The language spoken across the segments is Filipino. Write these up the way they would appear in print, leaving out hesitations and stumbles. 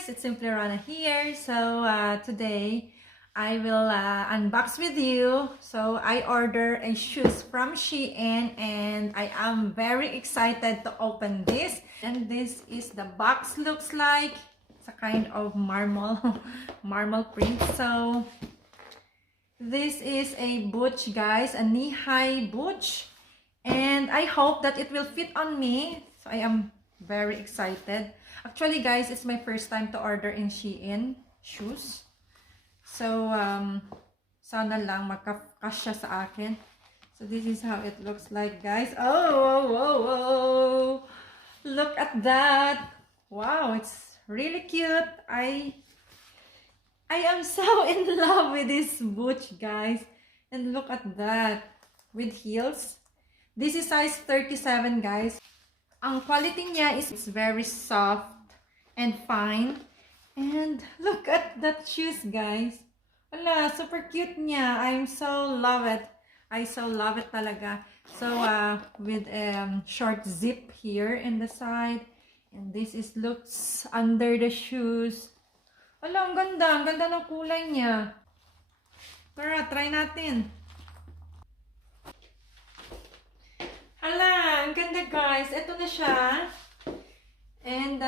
guys, it's simplyrona here. So today I will unbox with you. So I ordered a shoes from Shein and I am very excited to open this. And this is the box looks like. It's a kind of marble print. So this is a boots, guys, a knee-high boots. And I hope that it will fit on me. So I am very excited. Actually, guys, it's my first time to order in Shein shoes. So, sana lang magkakasya sa akin. So, this is how it looks like, guys. Oh! Look at that! Wow, it's really cute. I am so in love with this boot, guys. And look at that. With heels. This is size 37, guys. Ang quality niya is very soft and fine. And look at that shoes, guys. Wala, super cute niya. I so love it. I so love it talaga. So, with short zip here in the side. And this is looks under the shoes. Wala, ang ganda. Ang ganda ng kulay niya. Tara, try natin. Hala, ang ganda, guys. Ito na siya. And,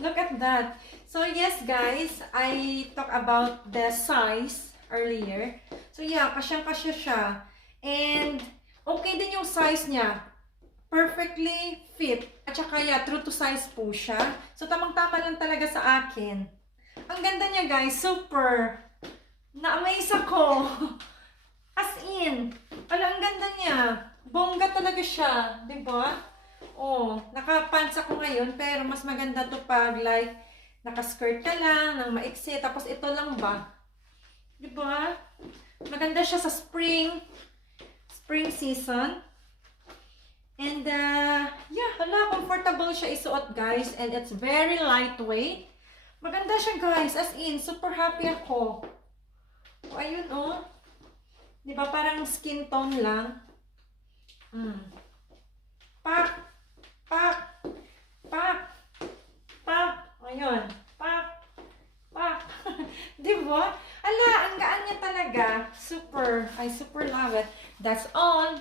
look at that. So, yes, guys. I talked about the size earlier. So, yeah, kasyang-kasya siya. And, okay din yung size niya. Perfectly fit. At saka, yeah, true to size po siya. So, tamang-tama lang talaga sa akin. Ang ganda niya, guys. Super. Na-amaze ako. As in. Wala, ang ganda niya. Bongga talaga siya. Diba? Oh, nakapants ako ngayon. Pero mas maganda to pag like, nakaskirt ka lang, ng maiksi. Tapos ito lang ba? Diba? Maganda siya sa spring season. And, yeah, hala, comfortable siya isuot, guys. And it's very lightweight. Maganda siya, guys. As in, super happy ako. Oh, ayun, oh. Diba, parang skin tone lang. Pak! Pak! Pak! Pak! Ayun. Pak! Pak! Diba? Ala, ang gaan niya talaga. Super. I super love it. That's all.